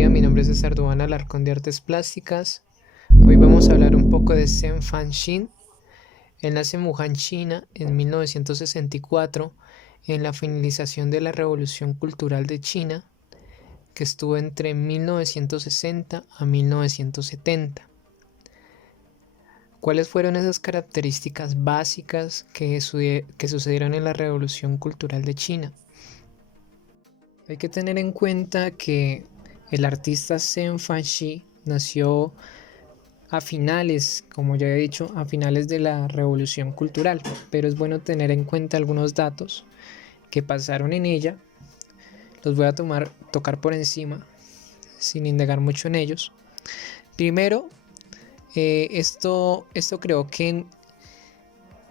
día, mi nombre es César Duana Alarcón de Artes Plásticas. Hoy vamos a hablar un poco de Zheng Fanxin. Él nace en Wuhan, China, en 1964, en la finalización de la Revolución Cultural de China, que estuvo entre 1960 a 1970. ¿Cuáles fueron esas características básicas que sucedieron en la Revolución Cultural de China? Hay que tener en cuenta que el artista Zheng Fanxi nació a finales, como ya he dicho, a finales de la Revolución Cultural, pero es bueno tener en cuenta algunos datos que pasaron en ella. Los voy a tocar por encima, sin indagar mucho en ellos. Primero, esto creo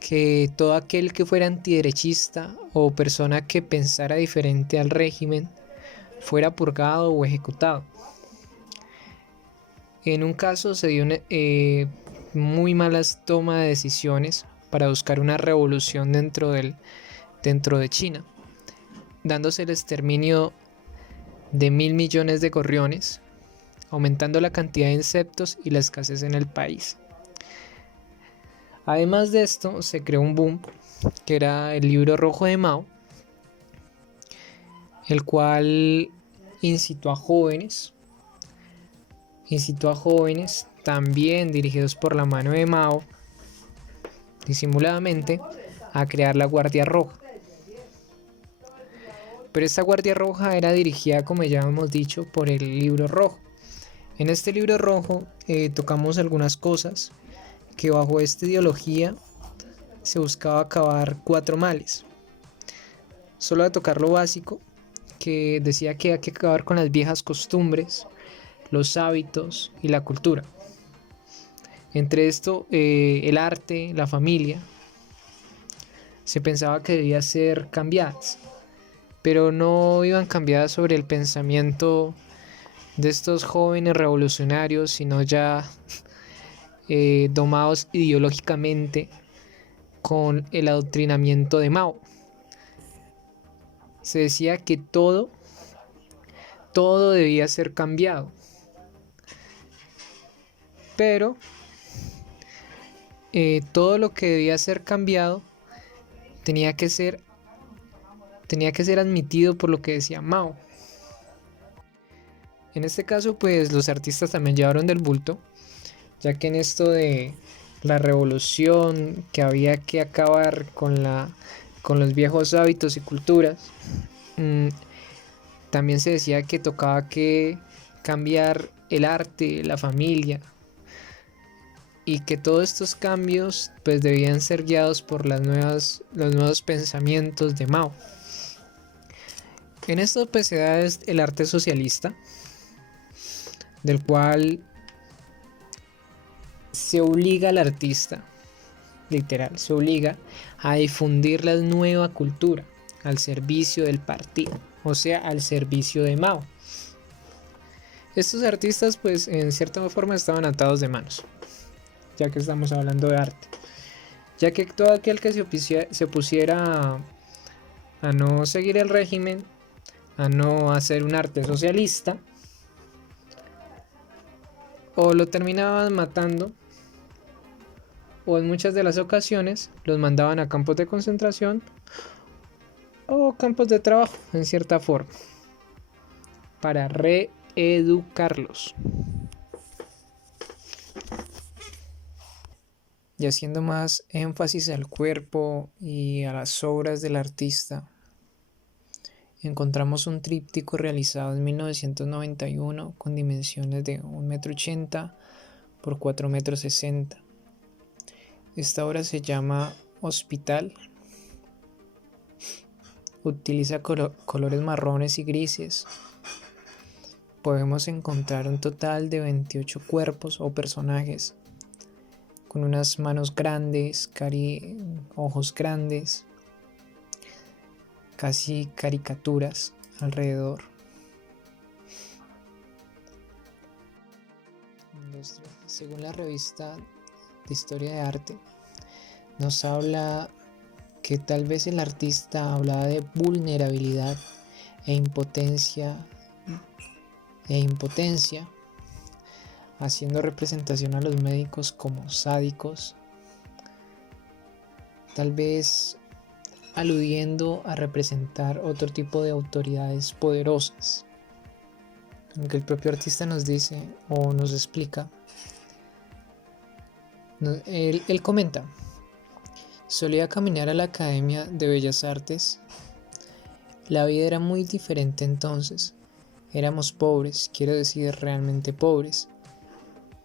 que todo aquel que fuera antiderechista o persona que pensara diferente al régimen fuera purgado o ejecutado. En un caso se dio muy malas toma de decisiones para buscar una revolución dentro de China, dándose el exterminio de 1.000 millones de gorriones, aumentando la cantidad de insectos y la escasez en el país. Además de esto, se creó un boom, que era el libro rojo de Mao, el cual incitó a jóvenes también dirigidos por la mano de Mao, disimuladamente, a crear la Guardia Roja. Pero esta Guardia Roja era dirigida, como ya hemos dicho, por el libro rojo. En este libro rojo tocamos algunas cosas que bajo esta ideología se buscaba acabar 4 males. Solo a tocar lo básico, que decía que hay que acabar con las viejas costumbres, los hábitos y la cultura. Entre esto, el arte, la familia, se pensaba que debía ser cambiadas, pero no iban cambiadas sobre el pensamiento de estos jóvenes revolucionarios, sino ya domados ideológicamente con el adoctrinamiento de Mao. Se decía que todo debía ser cambiado, pero todo lo que debía ser cambiado tenía que ser admitido por lo que decía Mao. En este caso, pues los artistas también llevaron del bulto, ya que en esto de la revolución, que había que acabar con los viejos hábitos y culturas, también se decía que tocaba que cambiar el arte, la familia, y que todos estos cambios pues debían ser guiados por los nuevos pensamientos de Mao. En esto pues se da el arte socialista, del cual se obliga al artista, literal, se obliga a difundir la nueva cultura al servicio del partido, o sea, al servicio de Mao. Estos artistas pues en cierta forma estaban atados de manos, ya que estamos hablando de arte, ya que todo aquel que se opusiera a no seguir el régimen, a no hacer un arte socialista, o lo terminaban matando, o en muchas de las ocasiones los mandaban a campos de concentración o campos de trabajo, en cierta forma, para reeducarlos. Y haciendo más énfasis al cuerpo y a las obras del artista, encontramos un tríptico realizado en 1991 con dimensiones de 1,80 m por 4,60 m. Esta obra se llama Hospital. Utiliza colores marrones y grises. Podemos encontrar un total de 28 cuerpos o personajes con unas manos grandes, ojos grandes, casi caricaturas alrededor. Según la revista de Historia de Arte, nos habla que tal vez el artista hablaba de vulnerabilidad e impotencia e impotencia, haciendo representación a los médicos como sádicos, tal vez aludiendo a representar otro tipo de autoridades poderosas. Aunque el propio artista nos dice o nos explica, él comenta: solía caminar a la Academia de Bellas Artes. La vida era muy diferente entonces. Éramos pobres, quiero decir realmente pobres.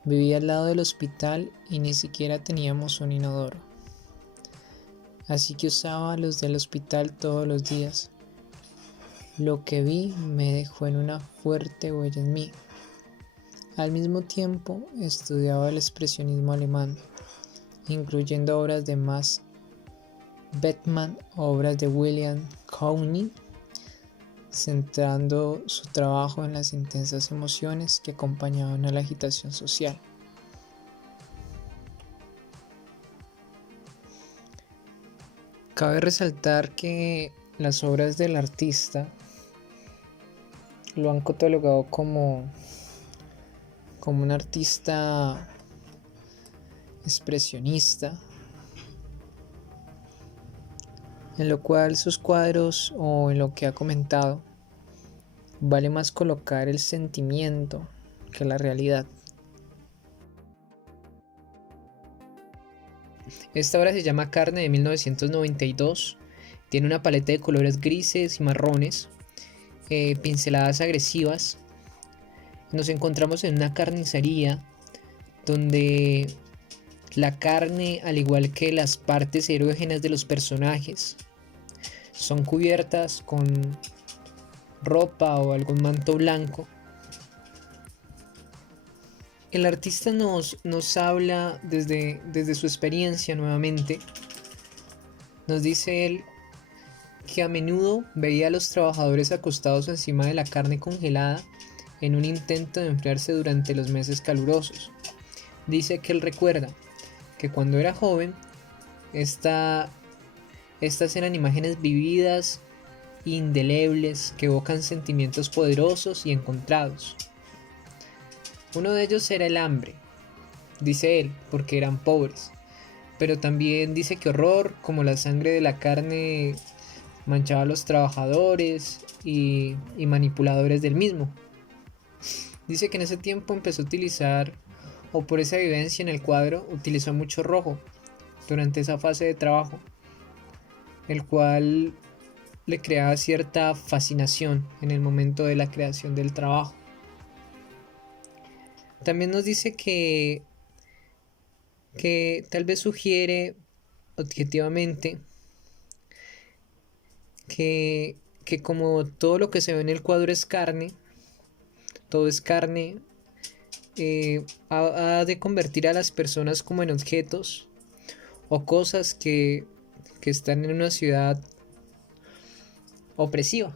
Vivía al lado del hospital y ni siquiera teníamos un inodoro. Así que usaba los del hospital todos los días. Lo que vi me dejó en una fuerte huella en mí. Al mismo tiempo estudiaba el expresionismo alemán, incluyendo obras de Max Beckmann, obras de William Kouny, centrando su trabajo en las intensas emociones que acompañaban a la agitación social. Cabe resaltar que las obras del artista lo han catalogado como un artista expresionista, en lo cual sus cuadros, o en lo que ha comentado, vale más colocar el sentimiento que la realidad. Esta obra se llama Carne, de 1992. Tiene una paleta de colores grises y marrones, pinceladas agresivas. Nos encontramos en una carnicería donde la carne, al igual que las partes erógenas de los personajes, son cubiertas con ropa o algún manto blanco. El artista nos habla desde su experiencia nuevamente. Nos dice él que a menudo veía a los trabajadores acostados encima de la carne congelada en un intento de enfriarse durante los meses calurosos. Dice que él recuerda que cuando era joven, estas eran imágenes vividas, indelebles, que evocan sentimientos poderosos y encontrados. Uno de ellos era el hambre, dice él, porque eran pobres, pero también dice que horror, como la sangre de la carne manchaba a los trabajadores y manipuladores del mismo. Dice que en ese tiempo empezó a utilizar, o por esa vivencia en el cuadro, utilizó mucho rojo durante esa fase de trabajo, el cual le creaba cierta fascinación en el momento de la creación del trabajo. También nos dice que tal vez sugiere objetivamente que como todo lo que se ve en el cuadro es carne, todo es carne, ha de convertir a las personas como en objetos o cosas que están en una ciudad opresiva.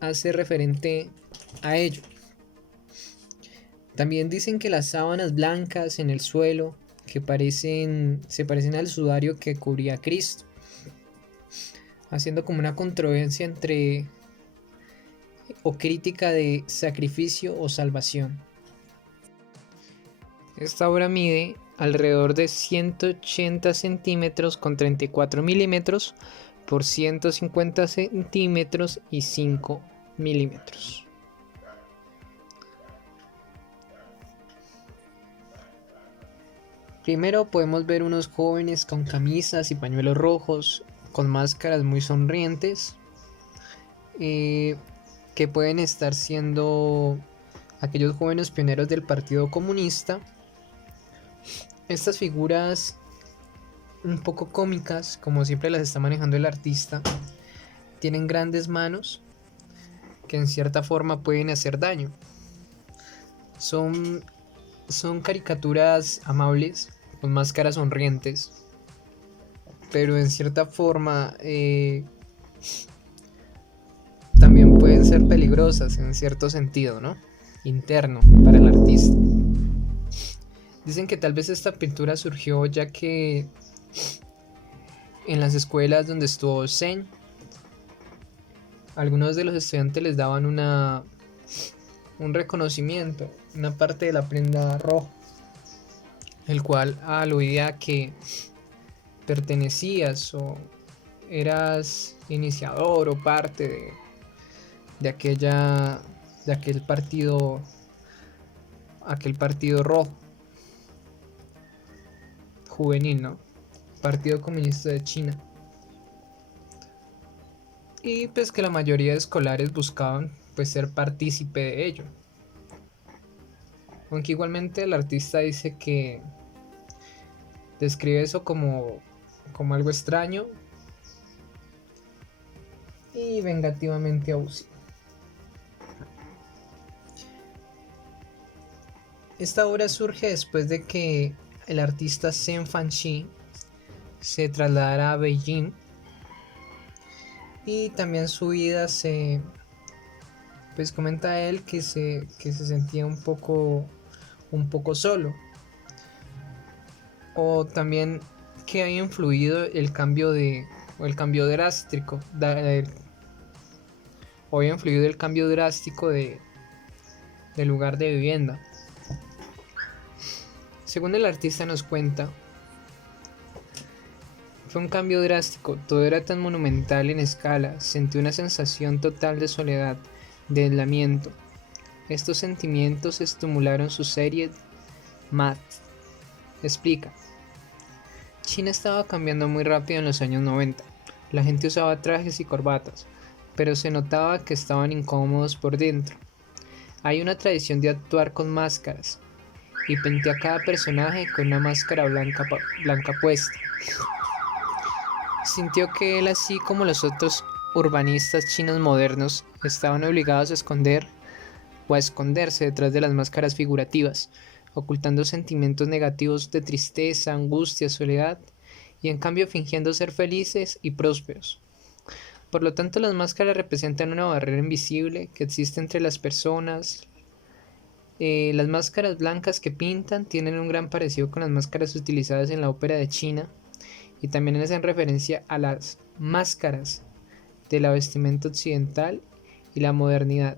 Hace referente a ello. También dicen que las sábanas blancas en el suelo se parecen al sudario que cubría a Cristo, haciendo como una controversia entre o crítica de sacrificio o salvación. Esta obra mide alrededor de 180 centímetros con 34 milímetros por 150 centímetros y 5 milímetros. Primero podemos ver unos jóvenes con camisas y pañuelos rojos, con máscaras muy sonrientes, que pueden estar siendo aquellos jóvenes pioneros del Partido Comunista. Estas figuras un poco cómicas, como siempre las está manejando el artista, tienen grandes manos que en cierta forma pueden hacer daño. Son caricaturas amables, con máscaras sonrientes, pero en cierta forma también pueden ser peligrosas en cierto sentido, ¿no? Interno para el artista. Dicen que tal vez esta pintura surgió ya que en las escuelas donde estuvo Zen, algunos de los estudiantes les daban una un reconocimiento, una parte de la prenda roja, el cual aludía a que pertenecías o eras iniciador o parte de aquella de aquel partido rojo juvenil, ¿no? Partido Comunista de China. Y pues que la mayoría de escolares buscaban pues ser partícipe de ello. Aunque igualmente el artista dice que describe eso como algo extraño y vengativamente abusivo. Esta obra surge después de que el artista Zhen Fanxi se trasladara a Beijing y también su vida pues comenta él que se sentía un poco solo, o también que ha influido el cambio drástico de lugar de vivienda. Según el artista nos cuenta, fue un cambio drástico, todo era tan monumental en escala, sentí una sensación total de soledad, de aislamiento. Estos sentimientos estimularon su serie Mad. Explica. China estaba cambiando muy rápido en los años 90. La gente usaba trajes y corbatas, pero se notaba que estaban incómodos por dentro. Hay una tradición de actuar con máscaras, y pinté a cada personaje con una máscara blanca puesta. Sintió que él, así como los otros urbanistas chinos modernos, estaban obligados a esconder o a esconderse detrás de las máscaras figurativas, ocultando sentimientos negativos de tristeza, angustia, soledad, y en cambio fingiendo ser felices y prósperos. Por lo tanto, las máscaras representan una barrera invisible que existe entre las personas. Las máscaras blancas que pintan tienen un gran parecido con las máscaras utilizadas en la ópera de China y también hacen referencia a las máscaras de la vestimenta occidental y la modernidad.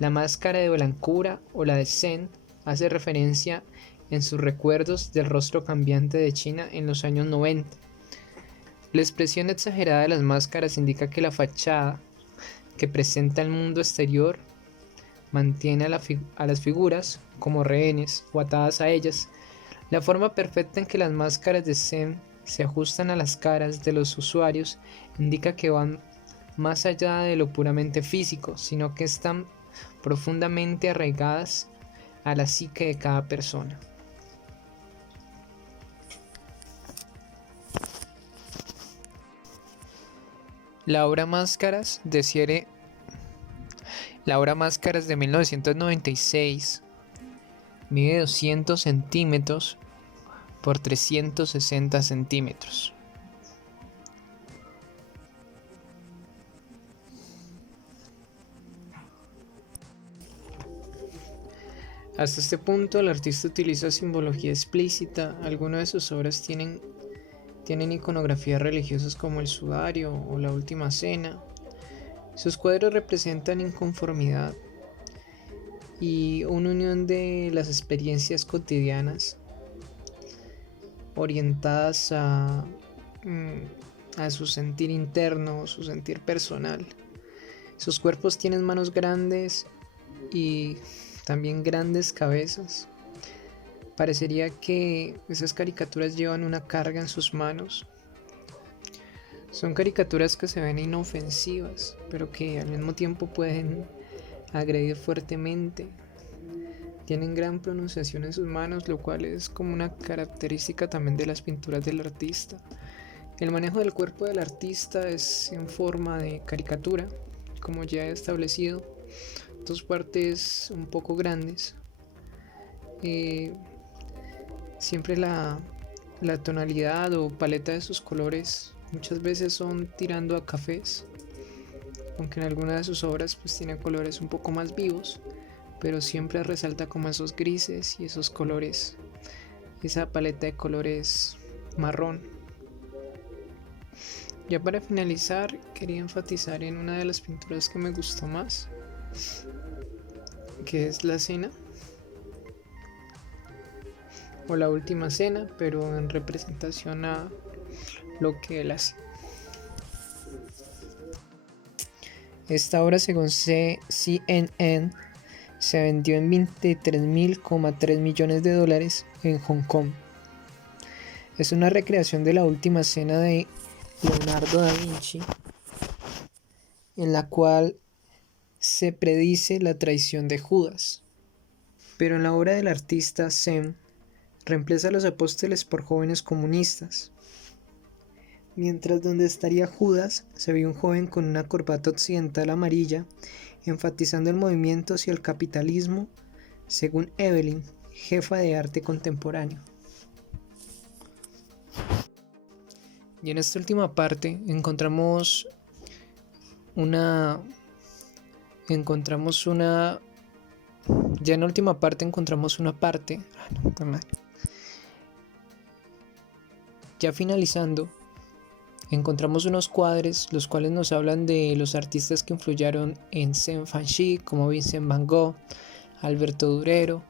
La máscara de blancura o la de Zen hace referencia en sus recuerdos del rostro cambiante de China en los años 90. La expresión exagerada de las máscaras indica que la fachada que presenta el mundo exterior mantiene a las figuras como rehenes o atadas a ellas. La forma perfecta en que las máscaras de Zen se ajustan a las caras de los usuarios indica que van más allá de lo puramente físico, sino que están profundamente arraigadas a la psique de cada persona. La obra Máscaras de 1996 mide 200 centímetros por 360 centímetros. Hasta este punto el artista utiliza simbología explícita. Algunas de sus obras tienen iconografías religiosas como el sudario o la última cena. Sus cuadros representan inconformidad y una unión de las experiencias cotidianas orientadas a su sentir interno, su sentir personal. Sus cuerpos tienen manos grandes y también grandes cabezas. Parecería que esas caricaturas llevan una carga en sus manos. Son caricaturas que se ven inofensivas, pero que al mismo tiempo pueden agredir fuertemente. Tienen gran pronunciación en sus manos, lo cual es como una característica también de las pinturas del artista. El manejo del cuerpo del artista es en forma de caricatura, como ya he establecido, dos partes un poco grandes. Siempre la tonalidad o paleta de sus colores muchas veces son tirando a cafés, aunque en algunas de sus obras pues tiene colores un poco más vivos, pero siempre resalta como esos grises y esos colores, esa paleta de colores marrón. Ya para finalizar, quería enfatizar en una de las pinturas que me gustó más, que es La Cena o La Última Cena, pero en representación a lo que él hace. Esta obra, según CNN, se vendió en 23.3 millones de dólares en Hong Kong. Es una recreación de La Última Cena de Leonardo da Vinci, en la cual se predice la traición de Judas. Pero en la obra del artista Sem reemplaza a los apóstoles por jóvenes comunistas. Mientras donde estaría Judas se ve un joven con una corbata occidental amarilla, enfatizando el movimiento hacia el capitalismo, según Evelyn, jefa de arte contemporáneo. Y en esta última parte encontramos una... Ya en la última parte encontramos una parte... Ya finalizando, encontramos unos cuadros, los cuales nos hablan de los artistas que influyeron en Saint Fancy, como Vincent Van Gogh, Alberto Durero,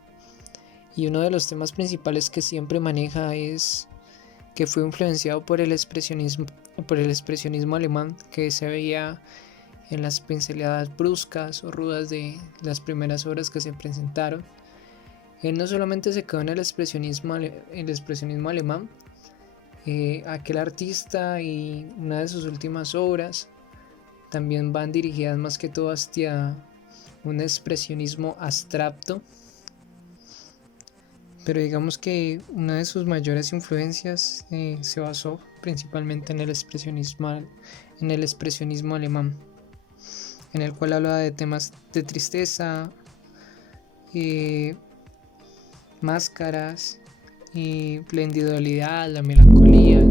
y uno de los temas principales que siempre maneja es que fue influenciado por el expresionismo alemán, que se veía en las pinceladas bruscas o rudas de las primeras obras que se presentaron. Él no solamente se quedó en el expresionismo alemán, aquel artista y una de sus últimas obras también van dirigidas más que todo hacia un expresionismo abstracto, pero digamos que una de sus mayores influencias se basó principalmente en el expresionismo alemán, en el cual hablaba de temas de tristeza, máscaras y la individualidad, la melancolía,